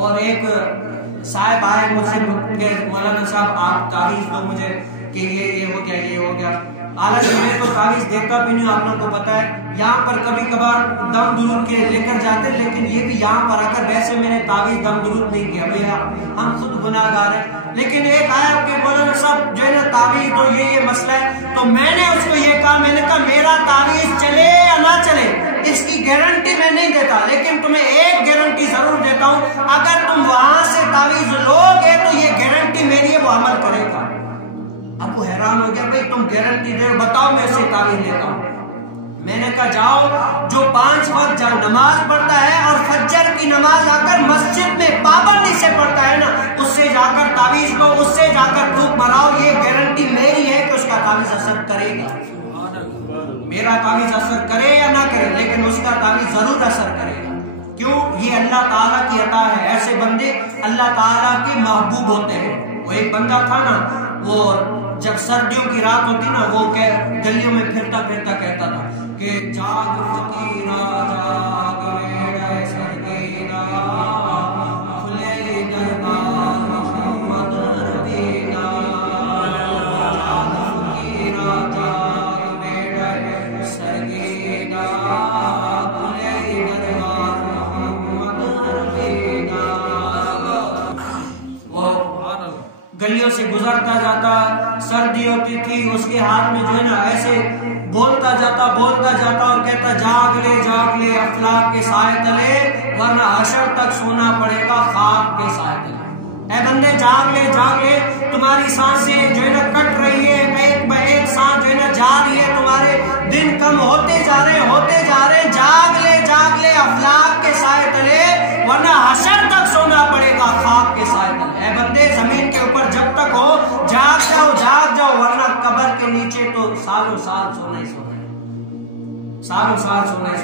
और एक साहब आए मुझसे, मौलाना साहब आप तावीज़ दो मुझे कि ये हो गया, ये हो गया। हालांकि मैं तो तावीज़ देता भी नहीं, आप लोगों को पता है। यहाँ पर कभी कभार दम दुरूद के लेकर जाते, लेकिन ये भी यहाँ पर आकर वैसे मैंने तावीज़ दम दुरूद नहीं किया भैया, हम खुद गुनाहगार हैं। लेकिन एक आया कि मौलाना साहब जो है ना तावीज़ दो, ये मसला है। तो मैंने उसको ये कहा, मैंने कहा मेरा तावीज़ चले या ना चले इसकी गारंटी मैं नहीं देता, लेकिन तुम्हें एक गारंटी जरूर देता हूँ, अगर तुम वहां से तावीज़ लोगे तो ये गारंटी मेरी है, वो अमल करेगा। अब वो हैरान हो गया, भाई तुम गारंटी दे, बताओ मैं इससे तावीज़ लेता हूँ। मैंने कहा जाओ, जो 5 वक्त नमाज पढ़ता है और फज्र की नमाज आकर मस्जिद में पाबंदी से पढ़ता है ना, उससे जाकर तावीज़ लो, उससे जाकर धूप मनाओ, ये गारंटी मेरी है कि उसका तावीज़ असर करेगा। मेरा तावीज़ असर करे या ना करे, लेकिन उसका तावीज़ जरूर असर करेगा। क्यों? ये अल्लाह ताला की अता है। ऐसे बंदे अल्लाह ताला के महबूब होते हैं। वो एक बंदा था ना, वो जब सर्दियों की रात होती ना, वो गलियों में फिरता फिरता कहता था कि जाग फकीरा जाग मेरे सरकीरा, खुले दरबार मोहम्मद रबीना, जाग फकीरा जाग मेरे सरकीरा, खुले दरबार मोहम्मद रबीना। वो गलियों से गुजरता जाता, सर्दी होती थी, उसके हाथ में जो है ना ऐसे बोलता जाता और कहता जाग ले अफलाक के साए तले, वरना हशर तक सोना पड़ेगा खाक के साए तले। ऐ बंदे जाग ले, तुम्हारी सांसें जो है ना कट रही है, एक ब एक सांस जो है ना जा रही है, तुम्हारे दिन कम होते जा रहे, जाग ले अफलाक के साए तले, वरना हशर तक सोना पड़ेगा खाक के साए तले। ऐ बंदे जमीन के ऊपर जब तक हो जाग जाओ, वरना कब्र के नीचे तो सालों साल सोना ही सोना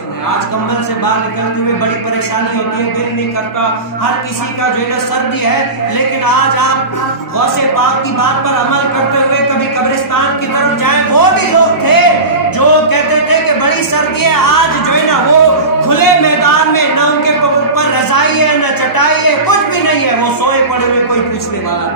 है। आज कंबल से बाहर निकलते हुए बड़ी परेशानी होती है, दिल नहीं करता, हर किसी का जो है ना सर्दी है। लेकिन आज आप गौसे पाक की बात पर अमल करते हुए कभी कब्रिस्तान की तरफ जाए, वो भी लोग थे जो कहते थे कि बड़ी सर्दी है। आज जो है ना वो खुले मैदान में, न उनके ऊपर रजाई है न चटाई है, कुछ भी नहीं है, वो सोए पड़े हुए, कोई पूछने वाला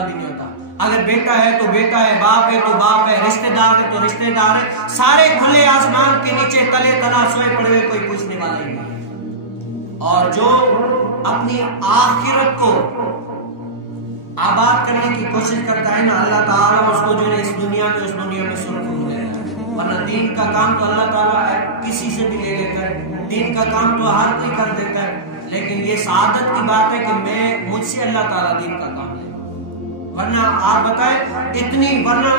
भी नहीं होता। अगर बेटा है तो बेटा है, बाप है तो बाप है, रिश्तेदार है तो रिश्तेदार है, सारे खुले आसमान के नीचे तले तना सोए पड़े हुए, कोई पूछने वाला ही नहीं। और जो अपनी आखिरत को आबाद करने की कोशिश करता है ना, अल्लाह ताला उसको जो है इस दुनिया में, उस दुनिया में सुरक्षित हो जाएगा। वरना दीन का काम तो अल्लाह ताला किसी से भी ले लेता है, दीन का काम तो हर कोई कर देता है, लेकिन ये सआदत की बात है कि मुझसे अल्लाह ताला दीन का काम ले। वरना आप बताएं वरना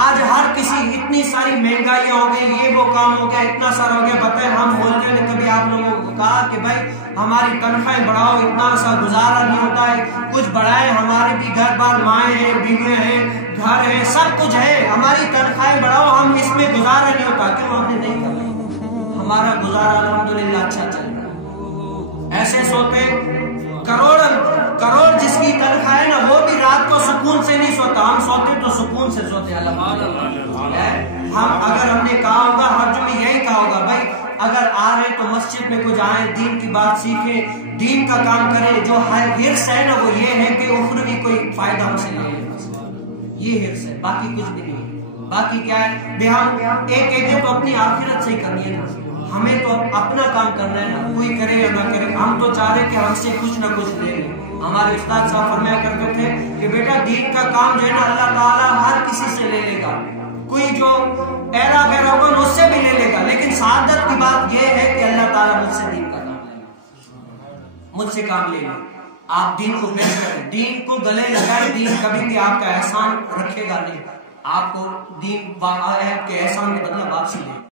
आज हर किसी, इतनी सारी महंगाई हो गई, ये वो काम हो गया, इतना सारा हो गया। बताएं हम बोलते हैं, कभी आप लोगों को कहा कि भाई हमारी तनख्वाहें बढ़ाओ, इतना सा गुजारा नहीं होता है, कुछ बढ़ाए, हमारे भी घर बार, माएँ हैं, बीवियां हैं, घर है, सब कुछ है, हमारी तनख्वाहें बढ़ाओ, हम इसमें गुजारा नहीं होता। क्यों? हमने नहीं कर, हमारा गुजारा अल्हम्दुलिल्लाह अच्छा चल रहा है। ऐसे सोते करोड़ जिसकी तनख्वाह है ना, वो भी रात को सुकून से नहीं सोता, हम सोते तो सुकून से सोते। हम अगर हमने कहा होगा, हज में यही कहा होगा, भाई अगर आ रहे तो मस्जिद में कुछ आए, दीन की बात सीखें, दीन का काम करें। जो हिर्स है ना, वो ये है कि उखरवी कोई फायदा हमसे नहीं है, ये हिर्स है, बाकी कुछ भी नहीं है। बाकी क्या है, हम एक तो अपनी आखिरत से ही करनी है ना, हमें तो अपना काम करना है ना, कोई करे या ना करे। हम तो चाह रहे कि हमसे कुछ ना कुछ ले लें। हमारे उस्ताद साहब फरमाया करते थे कि बेटा दीन का काम जो है ना, अल्लाह ताला हर किसी से ले लेगा, कोई जो ऐरा गैरा होगा उससे भी ले लेगा, लेकिन सादत की बात यह है कि अल्लाह ताला मुझसे दीन का काम लेगा, मुझसे काम ले ले। आप दीन को पेश करें, दीन को गले लगाए, दीन कभी भी आपका एहसान रखेगा नहीं, आपको दीन के एहसान के बदला वापसी देगा।